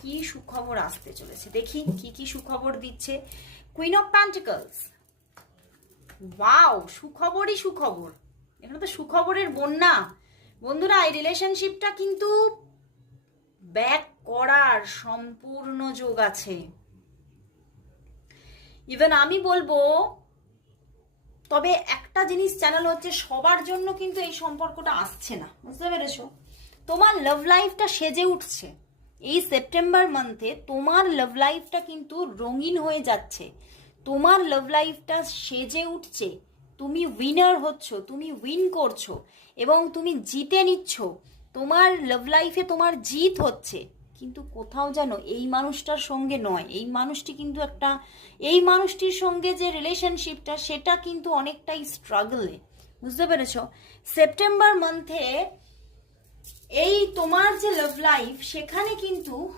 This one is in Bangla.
কি সুখবর আসতে চলেছে দেখি কি কি সুখবর দিচ্ছে। কুইন অফ প্যান্টিকলস, ওয়াও, সুখবরই সুখবর, এখানে তো সুখবরের বন্যা। বন্ধুরা, এই রিলেশনশিপটা কিন্তু ব্যাক করার সম্পূর্ণ যোগ আছে। ইভেন আমি বলবো, তবে একটা জিনিস চ্যানেল হচ্ছে সবার জন্য কিন্তু এই সম্পর্কটা আসছে না, বুঝতে পেরেছো? তোমার লাভ লাইফটা সেজে উঠছে এই সেপ্টেম্বর মান্থে, তোমার লাভ লাইফটা কিন্তু রঙিন হয়ে যাচ্ছে, তোমার লাভ লাইফটা সেজে উঠছে, তুমি উইনার হচ্ছ, তুমি উইন করছো এবং তুমি জিতে নিচ্ছ, তোমার লাভ লাইফে তোমার জিত হচ্ছে। কিন্তু কোথাও যেন এই মানুষটার সঙ্গে নয়, এই মানুষটি কিন্তু একটা, এই মানুষটির সঙ্গে যে রিলেশনশিপটা সেটা কিন্তু অনেকটাই স্ট্রাগলে, বুঝতে পেরেছো? সেপ্টেম্বর মান্থে এই তোমার যে লাভ লাইফ সেখানে কিন্তু